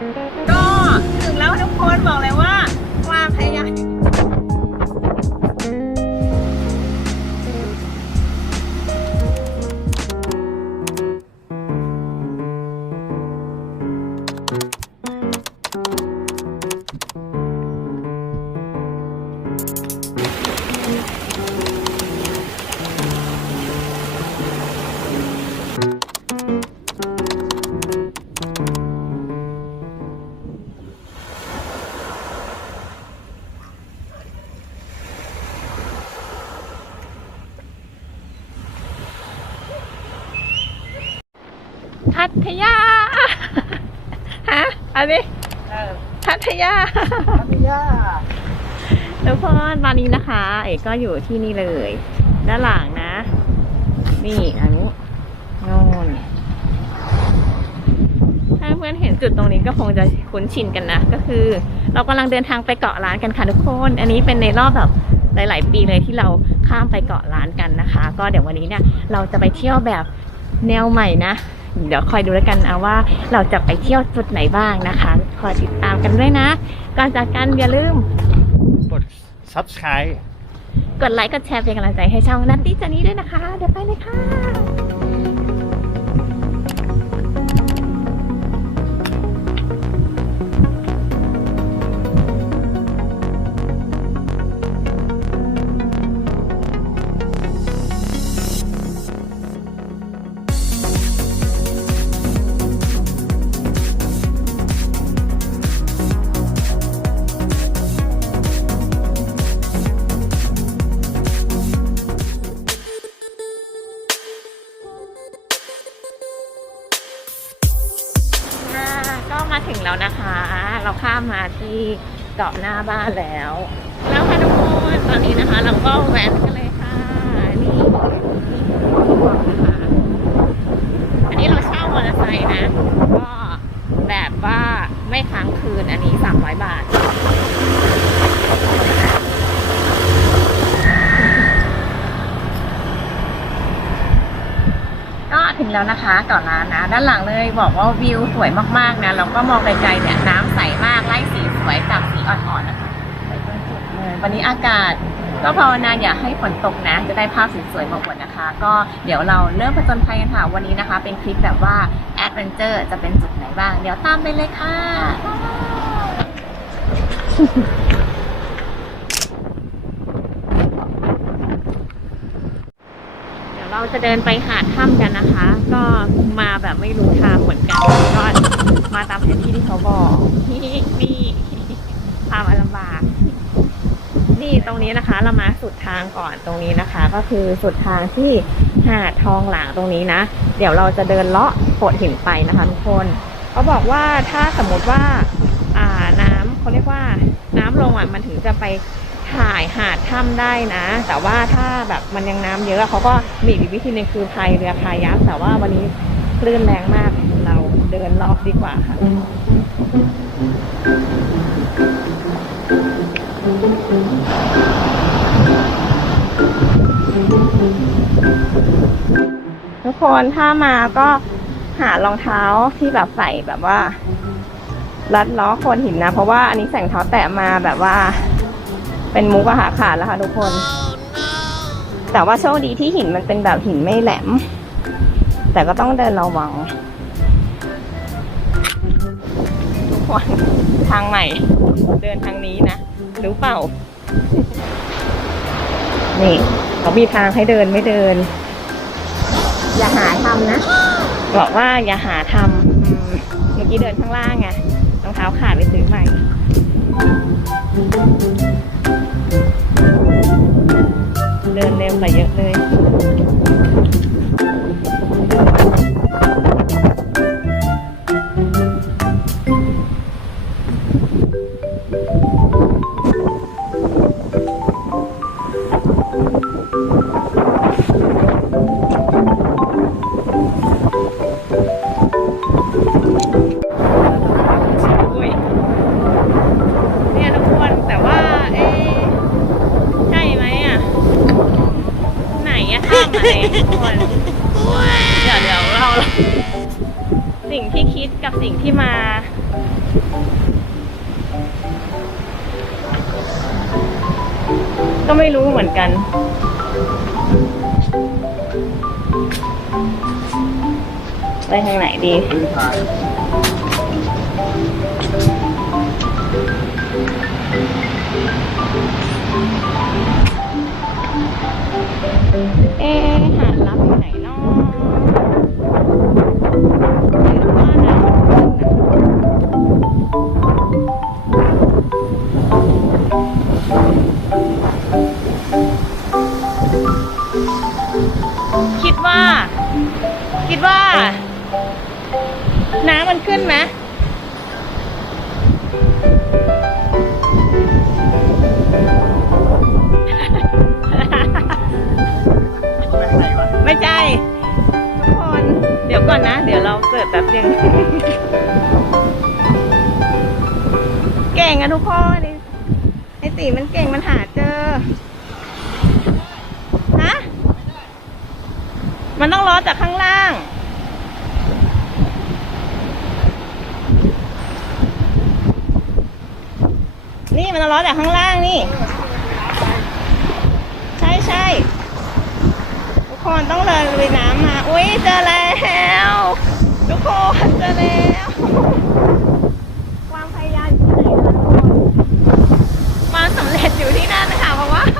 ก็ถึ ทยา ฮะ อันนี้พัทยาย่าทุกคนตอนนี้นะคะ เอกก็อยู่ที่นี่เลย ด้านหลังนะ นี่อันนี้โน่นถ้าเพื่อนเห็นจุดตรงนี้ก็คงจะคุ้นชินกันนะ ก็คือ เรากำลังเดินทางไปเกาะล้านกันค่ะทุกคน อันนี้เป็นในรอบแบบหลาย ๆ ปีเลยที่เราข้ามไปเกาะล้านกันนะคะ ก็เดี๋ยววันนี้เนี่ยเราจะไปเที่ยวแบบแนวใหม่นะ เดี๋ยวคอยดูแล้วกันเอาว่าเราจะไปเที่ยวจุดไหนบ้างนะคะคอยติดตามกันด้วยนะ ก่อนจากกันอย่าลืมกด subscribe กดไลค์กดแชร์เป็นกำลังใจให้ช่องนัตตี้จันนี้ด้วยนะคะ เดี๋ยวไปเลยค่ะ มาถึงแล้วนะคะ เราข้ามมาที่เกาะหน้าบ้านแล้ว แล้วค่ะทุกคนตอนนี้นะคะ เราก็แวะกันเลยค่ะ นี่นะคะอันนี้เราเช่ามอเตอร์ไซค์นะ ก็แบบว่าไม่ค้างคืนอันนี้ 300 บาท ก็ถึงแล้วนะคะเกาะล้านนะ ด้านหลังเลยบอกว่าวิวสวยมากๆนะเราก็มองไกลๆเนี่ยน้ำใสมากไล่สีสวยจากสีอ่อนๆนะคะวันนี้อากาศก็ภาวนาอย่าให้ฝนตกนะ จะได้ภาพสวยๆมาอวดนะคะ ก็เดี๋ยวเราเริ่มผจญภัยกันค่ะ วันนี้นะคะ เป็นคลิปแบบว่าแอดเวนเจอร์จะเป็นจุดไหนบ้าง เดี๋ยวตามไปเลยค่ะ เราจะเดินไปหาดถ้ำกันนะคะ ก็มาแบบไม่รู้ทางเหมือนกันก็มาตามแผนที่ที่เขาบอกนี่นี่พามาลำบาก นี่ตรงนี้นะคะ เรามาสุดทางก่อนตรงนี้นะคะ ก็คือสุดทางที่หาดทองหลางตรงนี้นะ เดี๋ยวเราจะเดินเลาะโขดหินไปนะคะทุกคนเขาบอกว่าถ้าสมมติว่า อ่าน้ำเขาเรียกว่าน้ำลงอะมันถึงจะไป ถ่ายหาดถ้ำได้นะ แต่ว่าถ้าแบบมันยังน้ำเยอะเขาก็มีอีกวิธีหนึงคือพายเรือคายักแต่ว่าวันนี้คลื่นแรงมากเราเดินรอบดีกว่าค่ะทุกคนถ้ามาก็หารองเท้าที่แบบใส่แบบว่า รัดล้อโคนหินนะ เพราะว่าอันนี้ใส่รองเท้าแตะมาแบบว่า เป็นมุกอะหาขาดแล้วค่ะทุกคน แต่ว่าโชคดีที่หินมันเป็นแบบหินไม่แหลม แต่ก็ต้องเดินระวังทุกคนทางใหม่ เดินทางนี้นะรู้เปล่า นี่เขามีทางให้เดินไม่เดิน อย่าหาทำนะ บอกว่าอย่าหาทำอืมเมื่อกี้เดินข้างล่างไงรองเท้าขาดไปซื้อใหม่ เดินเร็วกว่าเยอะเลย ก็ไม่รู้เหมือนกัน ไปทางไหนดี เอ๊ะหาดลับอยู่ไหนเนาะหรือว่าน้ำมันขึ้นนะ คิดว่า น้ำมันขึ้นไหมไม่ใช่ทุกคนเดี๋ยวก่อนนะ เดี๋ยวเราเสิร์ฟแป๊บยังเก่งอะทุกคนไอ้ไอตีมันเก่งมันหาเจอ ฮะ มันต้องล้อจากข้างล่าง นี่มันต้องล้อจากข้างล่างนี่ ใช่ใช่ทุกคนต้องเลยลุยน้ำมาอุ้ยเจอแล้ว ทุกคนเจอแล้วความพยายามอยู่ที่ไหนนะทุกคนความสำเร็จอยู่ที่นั่นนะคะเพราะว่าเรา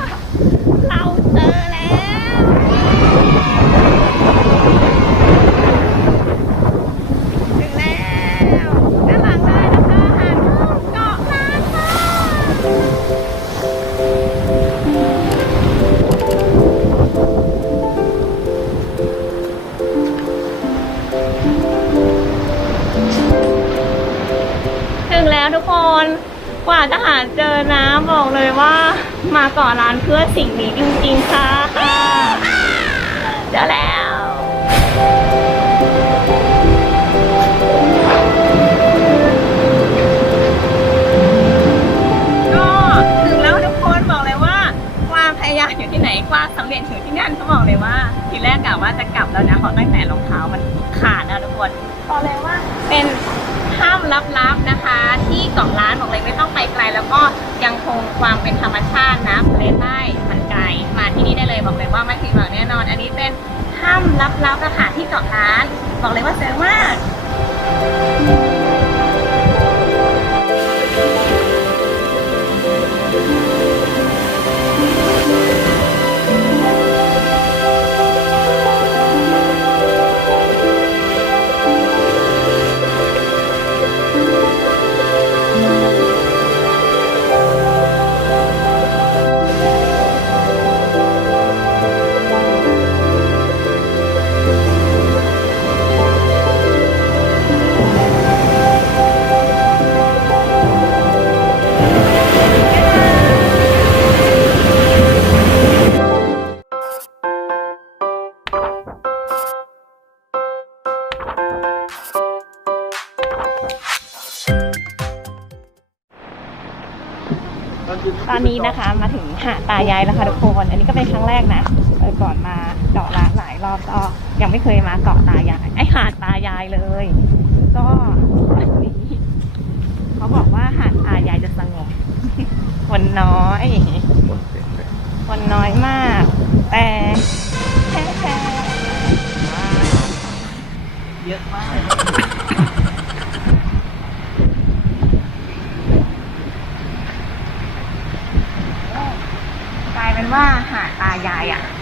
แล้วทุกคนกว่าจะหาเจอนะบอกเลยว่ามากาะร้านเพื่อสิ่งนี้จริงๆค่ะเจอแล้วก็ถึงแล้วทุกคนบอกเลยว่าความพยายามอยู่ที่ไหนความสำเร็จอยู่ที่นั่นเขาบอกเลยว่า ทีแรกกะว่าจะกลับแล้วนะเพราะตั้งแต่รองเท้ามันขาดนะทุกคนบอกเลยว่าเป็น ถ้ำลับๆนะคะ ที่เกาะล้านบอกเลยไม่ต้องไปไกล แล้วก็ยังคงความเป็นธรรมชาตินะทะเลใต้มันไกลมาที่นี่ได้เลยบอกเลยว่าไม่ผิดหวังแน่นอน อันนี้เป็นถ้ำลับๆนะคะที่เกาะล้าน บอกเลยว่าสวยมาก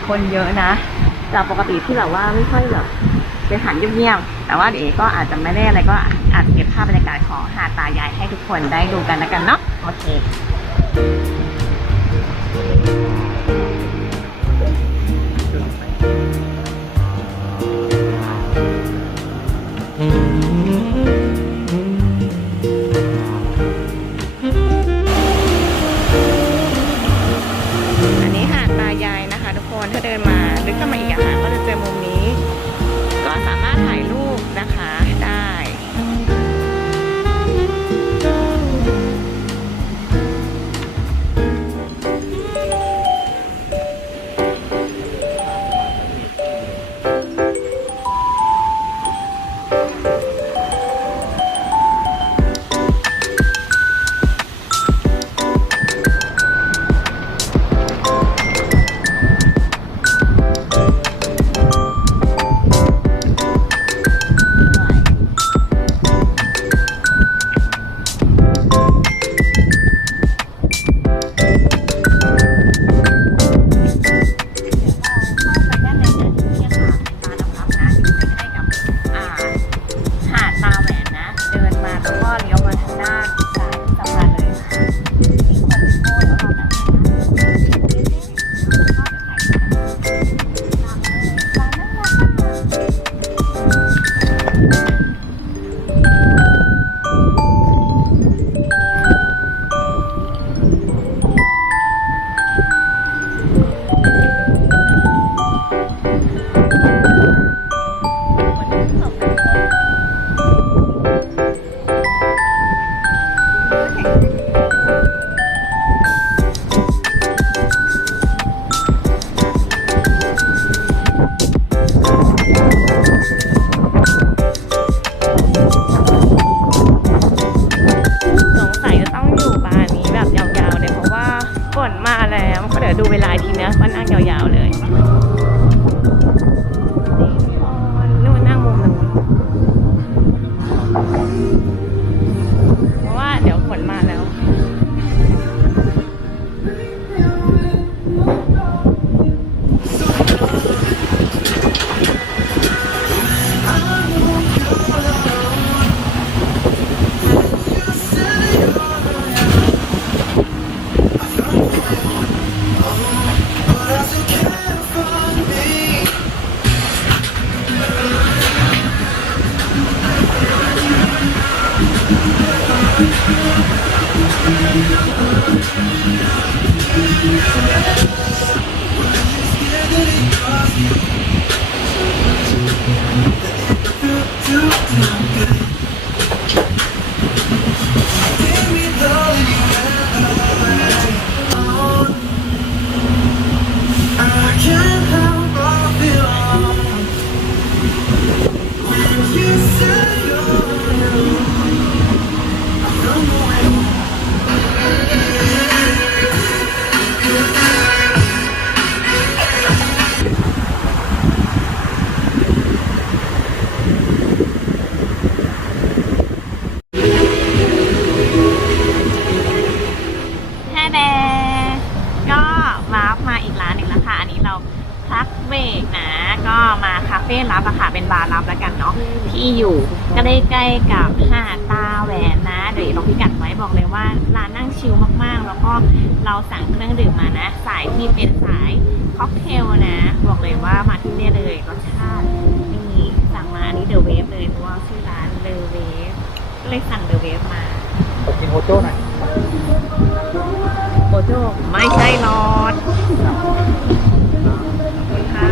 คนเยอะนะจากปกติที่แบบว่าไม่ค่อยแบบเป็นหันเงียบๆแต่ว่าเดี๋ยวก็อาจจะไม่ได้อะไรก็อาจเก็บภาพบรรยากาศของหาดตายายให้ทุกคนได้ดูกันแล้วกันเนาะโอเคาวๆเลย ผมกินโฮโจ้หน่อยโอโจไม่ใช่หลอดค่ะ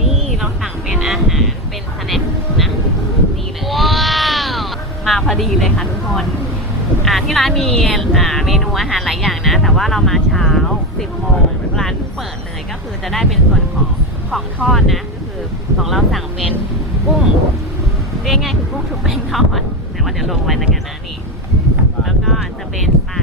นี่เราสั่งเป็นอาหารเป็นสแน็คนะนี่เลยว้าวมาพอดีเลยค่ะทุกคนอ่าที่ร้านมีอ่าเมนูอาหารหลายอย่างนะ แต่ว่าเรามาเช้า 10โมงร้านเพิ่งเปิดเลยก็คือจะได้เป็นส่วนของของทอดนะ ก็คือของเราสั่งเป็นกุ้งเรียกง่ายคือกุ้งชุบแป้งทอด แต่ว่าเดี๋ยวลงไว้แล้วกันนะนี่ แล้วก็จะเป็นปลา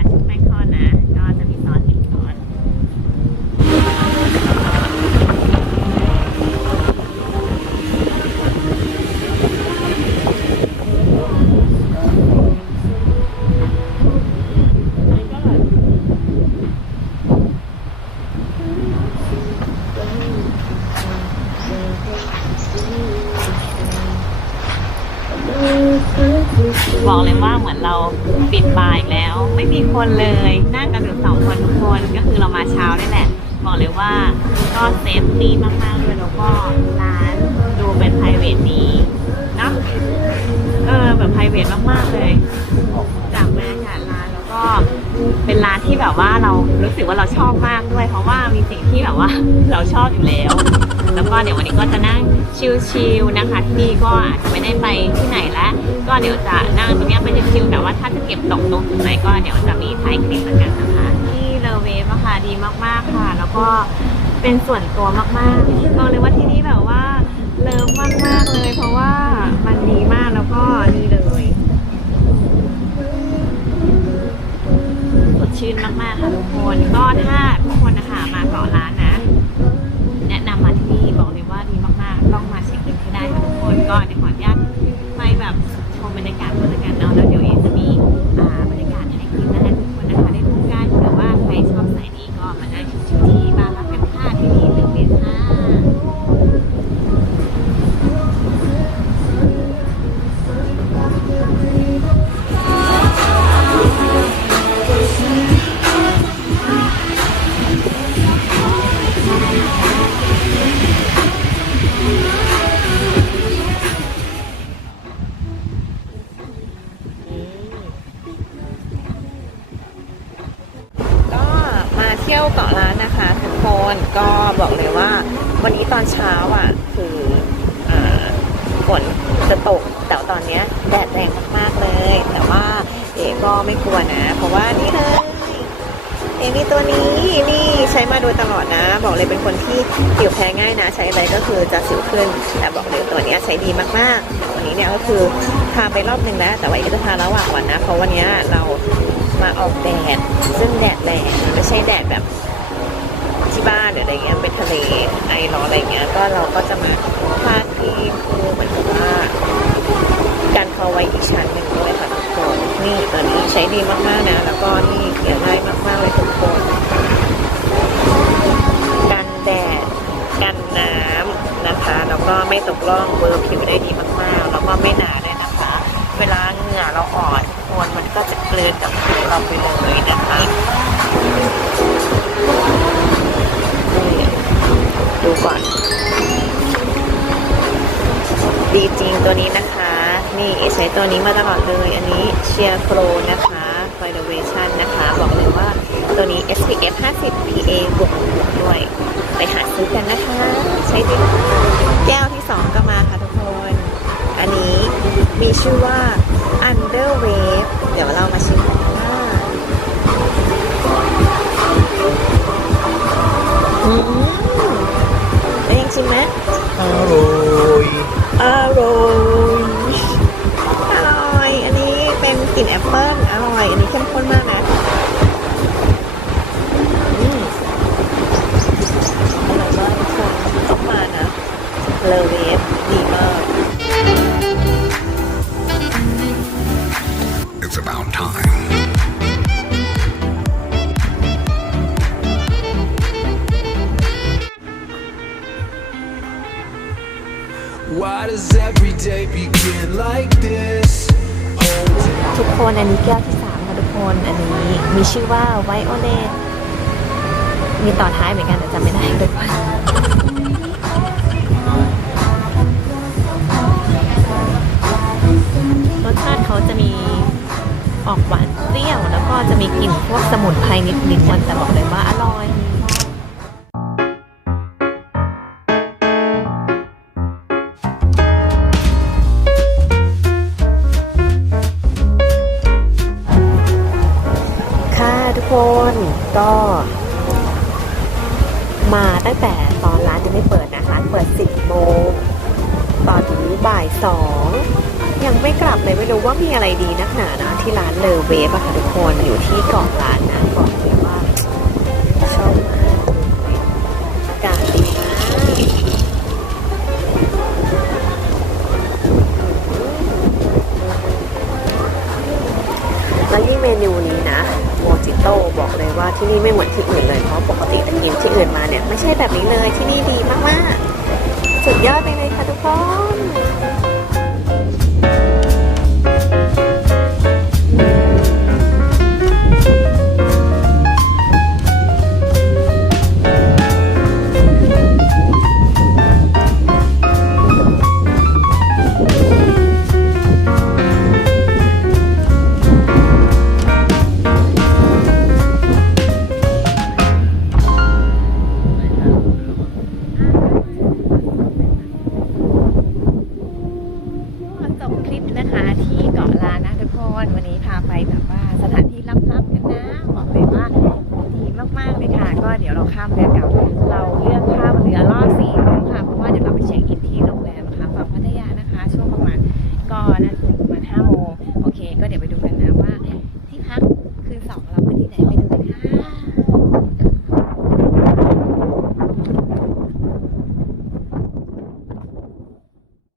เราปิดบาร์อีกแล้ว ไม่มีคนเลยนั่งกันอยู่สองคนทุกคนก็คือเรามาเช้านี่แหละ บอกเลยว่าก็เซฟตี้มากๆเลยแล้วก็ร้านดูเป็น p r i v a t ดีนะเออแบบ p r i v a t มากๆเลย จากบรรยากาศร้านแล้วก็เป็นร้านที่แบบว่า เรารู้สึกว่าเราชอบมากด้วย เพราะว่ามีสิ่งที่แบบว่าเราชอบอยู่แล้ว แล้วก็เดี๋ยววันนี้ก็จะนั่งชิลๆนะคะที่นี่ก็อาจจะไม่ได้ไปที่ไหนแล้วก็เดี๋ยวจะนั่งตรงนี้ไปชิลๆแต่ว่าถ้าจะเก็บตกตรงจุดไหนก็เดี๋ยวจะมีท้ายคลิปกันนะคะที่เลเวฟอะค่ะดีมากๆค่ะ แล้วก็เป็นส่วนตัวมากๆบอกเลยว่าที่นี่แบบว่าเลิฟมากๆเลย เพราะว่ามันดีมากแล้วก็นี่เลย ส ดชื่นมากๆค่ะทุกคน ก็ถ้าทุกคนนะคะมาเกาะร้าน ที่ยวเกาะล้านนะคะทุกคนก็บอกเลยว่า วันนี้ตอนเช้าอะคือฝนจะตกแต่ตอนเนี้ยแดดแรงมากๆเลย แต่ว่าเอ๋ก็ไม่กลัวนะ เพราะว่านี่เลยเอมีตัวนี้นี่ใช้มาโดยตลอดนะ บอกเลยเป็นคนที่ผิวแพ้ง่ายนะ ใช้อะไรก็คือจะสิวขึ้น แต่บอกเลยตัวเนี้ยใช้ดีมากๆตัวนี้เนี่ยก็คือทาไปรอบนึงแล้วแต่ว่าเอก็จะทาระหว่างวันนะ เพราะวันเนี้ยเรา มาออกแดด ซึ่งแดดแรงไม่ใช่แดดแบบที่บ้านหรืออะไรเงี้ยเป็นทะเลไอร้อนอะไรเงี้ย ก็เราก็จะมาทาครีมคือเหมือนกับว่ากันเขาไว้อีกชั้นหนึ่งด้วยค่ะทุกคนนี่ตัวนี้ใช้ดีมากๆนะ แล้วก็นี่เกลี่ยง่ายมากๆเลยทุกคนกันแดดกันน้ำนะคะ แล้วก็ไม่ตกร่องเบอร์ผิวได้ดีมากๆ แล้วก็ไม่หนาด้วยนะคะ เวลาเหงื่อเราอ่อก นมันก็จะเกลืนกับผิวเราไปเลยนะคะดูก่อน ดีจริงตัวนี้นะคะ นี่ใช้ตัวนี้มาตลอดเลย อันนี้เชียร์โ o นะคะ v i t a v a t i o n นะคะ บอกเลยว่าตัวนี้ SPF 50 PA บวกบวกด้วย ไปหาซื้อกันนะคะ ใช้ดีแก้วที่ 2 ก็มาค่ะทุกคน อันนี้มีชื่อว่า Underwave เดี๋ยวเรามาชิมกันค่ะอืมเป็นยังชิมไหมอร่อยอร่อยอร่อย อันนี้เป็นกลิ่นแอปเปิ้ลอร่อย อันนี้เข้มข้นมากนะอืมอร่อยมากทุกคนต้องมานะเลเวฟดีมาก this? Holding ทุกคนอันนี้แก้วที่สามค่ะทุกคนอันนี้มีชื่อว่าไวโอเลตมีต่อท้ายเหมือนกันแต่จำไม่ได้ทุกคนรสชาติเขาจะมี ออกหวานเปรี้ยว แล้วก็จะมีกลิ่นพวกสมุนไพรนิดๆมันแต่บอกเลยว่าอร่อยค่ะทุกคนก็มาตั้งแต่ตอนร้านจะไม่เปิดนะร้านเปิด 10 โมงตอนนี้บ่ายสองยังไม่กลับเลยไม่รู้ว่ามีอะไรดี เลอเวฟอะค่ะทุกคนอยู่ที่เกาะล้านนะบอกเลยว่าชอบมากเลยอากาศดีมากแล้วยิ่เมนูนี้นะโมจิโต้บอกเลยว่าที่นี่ไม่เหมือนที่อื่นเลย เพราะปกติตะกินที่อื่นมาเนี่ย ไม่ใช่แบบนี้เลยที่นี่ดีมากๆ สุดยอดไปเลยค่ะทุกคน